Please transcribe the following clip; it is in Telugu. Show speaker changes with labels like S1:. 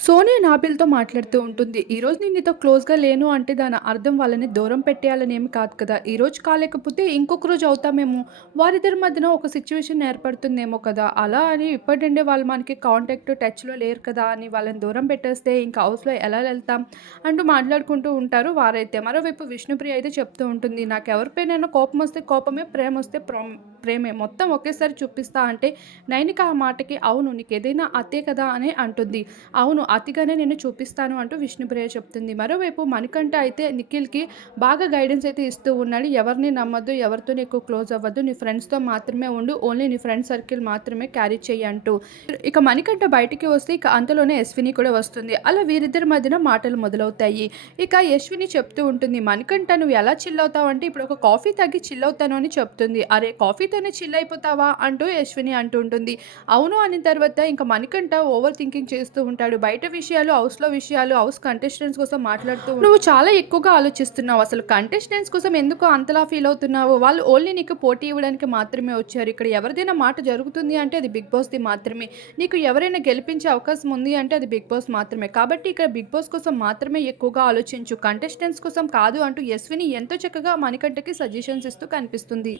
S1: సోనియా నాబిల్‌తో మాట్లాడుతూ ఉంటుంది. ఈరోజు నేను నీతో క్లోజ్‌గా లేను అంటే దాని అర్థం వాళ్ళని దూరం పెట్టేయాలని ఏమి కాదు కదా! ఈరోజు కాలేకపోతే ఇంకొక రోజు అవుతామేమో! వారిద్దరి మధ్యన ఒక సిచ్యువేషన్ ఏర్పడుతుందేమో కదా! అలా అని ఇప్పటి నుండే వాళ్ళు మనకి కాంటాక్ట్, టచ్‌లో లేరు కదా! అని వాళ్ళని దూరం పెట్టేస్తే ఇంక హౌస్‌లో ఎలా వెళ్తాం? అంటూ మాట్లాడుకుంటూ ఉంటారు వారైతే. మరోవైపు విష్ణుప్రియ అయితే చెప్తూ ఉంటుంది. నాకు ఎవరిపైనైనా కోపం వస్తే కోపమే, ప్రేమొస్తే ప్రోమ్ ప్రేమే. మొత్తం ఒకేసారి చూపిస్తా అంటే నైనిక ఆ మాటకి అవును నీకేదైనా అత్తే కదా! అని అంటుంది. అవును అతిగానే నేను చూపిస్తాను అంటూ విష్ణుప్రియ చెప్తుంది. మరోవైపు మణికంఠ అయితే నిఖిల్‌కి బాగా గైడెన్స్ అయితే ఇస్తూ ఉన్నాడు. ఎవరిని నమ్మద్దు ఎవరితో ఎక్కువ క్లోజ్ అవ్వద్దు. నీ ఫ్రెండ్స్‌తో మాత్రమే ఉండు. ఓన్లీ నీ ఫ్రెండ్ సర్కిల్ మాత్రమే క్యారీ చెయ్యి అంటూ. ఇక మణికంఠ బయటికి వస్తే ఇక అంతలోనే యశ్విని కూడా వస్తుంది. అలా వీరిద్దరి మధ్యన మాటలు మొదలవుతాయి. ఇక యశ్విని చెప్తూ ఉంటుంది. మణికంఠ నువ్వు ఎలా చిల్ అవుతావు అంటే ఇప్పుడు ఒక కాఫీ తాగి చిల్ అవుతాను అని చెప్తుంది. అరే కాఫీ కాఫీతోనే చిల్ అయిపోతావా? అంటూ యశ్విని అంటూ ఉంటుంది. అవును అనిన తర్వాత ఇంక మణికంఠ ఓవర్ థింకింగ్ చేస్తూ ఉంటాడు. బయట విషయాలు, హౌస్‌లో విషయాలు, హౌస్ కంటెస్టెంట్స్ కోసం మాట్లాడుతూ నువ్వు చాలా ఎక్కువగా ఆలోచిస్తున్నావు. అసలు కంటెస్టెంట్స్ కోసం ఎందుకు అంతలా ఫీల్ అవుతున్నావు? వాళ్ళు ఓన్లీ నీకు పోటీ ఇవ్వడానికి మాత్రమే వచ్చారు. ఇక్కడ ఎవరిదైనా మాట జరుగుతుంది అంటే అది బిగ్ బాస్‌ది మాత్రమే. నీకు ఎవరైనా గెలిపించే అవకాశం ఉంది అంటే అది బిగ్ బాస్ మాత్రమే. కాబట్టి ఇక్కడ బిగ్ బాస్ కోసం మాత్రమే ఎక్కువగా ఆలోచించు. కంటెస్టెంట్స్ కోసం కాదు అంటూ యశ్విని ఎంతో చక్కగా మణికంఠకి సజెషన్స్ ఇస్తూ కనిపిస్తుంది.